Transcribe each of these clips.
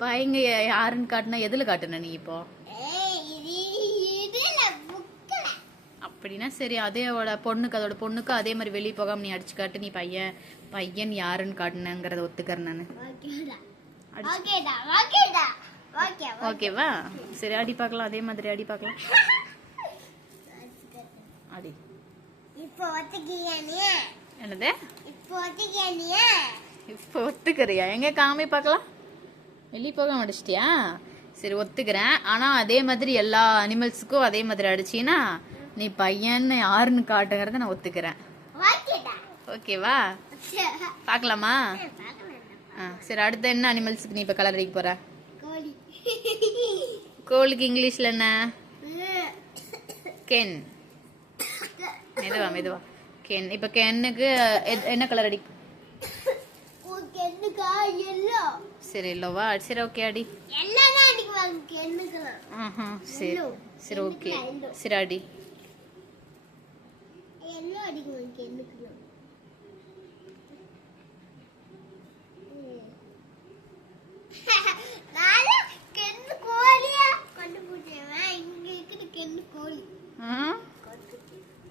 பையங்க யாருன்னு காட்டுனா எதுல காட்டுன நீ இப்போ? அப்படின்னா சரி, அதோட பொண்ணுக்கு அதே மாதிரி வெளியே போகாம நீ அடிச்சு காட்டு. நீ பையன் யாருன்னு காட்டுனங்கிறத ஒத்துக்கிறேன் நானு. ஓகேவா? சரி, அடி பார்க்கலாம். அதே மாதிரி அடி பார்க்கலாம். அடி. என்னது? இப்போ ஒத்துக்கிறியா? எங்க காமி பார்க்கலாம். வெளியே போக அடிச்சிட்டியா? சரி, ஒத்துக்கிறேன். ஆனா அதே மாதிரி எல்லா அனிமல்ஸுக்கும் அதே மாதிரி அடிச்சீன்னா நீ பையன் யாருன்னு காட்டுங்கிறத நான் ஒத்துக்கிறேன். ஓகேவா? பார்க்கலாமா? சரி, அடுத்த என்ன அனிமல்ஸுக்கு நீ இப்ப கலர் அடிக்க போற? கோழிக்கு இங்கிலீஷ்ல என்ன? கென். மெதுவா கென். இப்ப கென்னுக்கு என்ன கலர் அடி? சரி, இல்லவா? சரி, ஓகே, அடி. சரி சரி, ஓகே. சரி, அடி.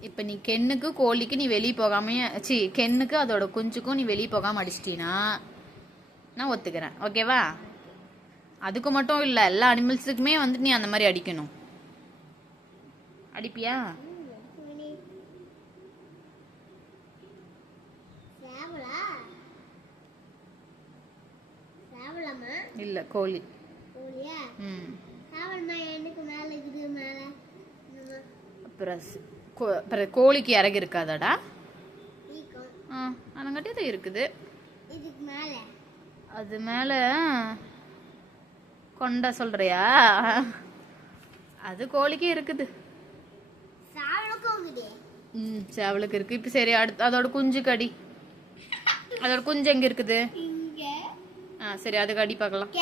இப்ப நீ கென்னுக்கு கோழிக்கு நீ வெளியே போகாம கென்னுக்கு அதோட குஞ்சுக்கும் நீ வெளியே போகாம அடிச்சிட்டீனா நான் ஒத்துக்கிறேன். ஓகேவா? அதுக்கு மட்டும் இல்ல, எல்லா அனிமல்ஸுக்குமே வந்து நீ அந்த மாதிரி அடிக்கணும். அடிப்பியா? இல்ல, கோழி. அப்புறம் கோழிக்கு இறகு இருக்காதாடா? அதங்காட்டி இருக்குது. அது மேல கொண்டா சொல்றியா? அது கோழிக்கு இருக்குது. சேவலுக்கு இருக்கு. இப்ப சரி, அதோட குஞ்சு கடி. அதோட குஞ்சு எங்க இருக்குது? சரி, அதுக்கு அடி பார்க்கலாம்.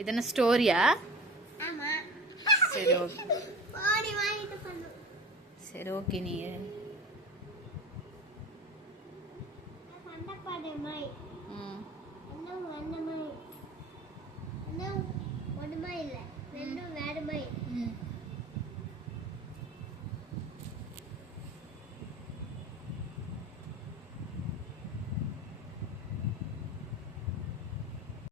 இது என்ன ஸ்டோரியா? சரி, ஓகே. சரி, ஓகே. நீ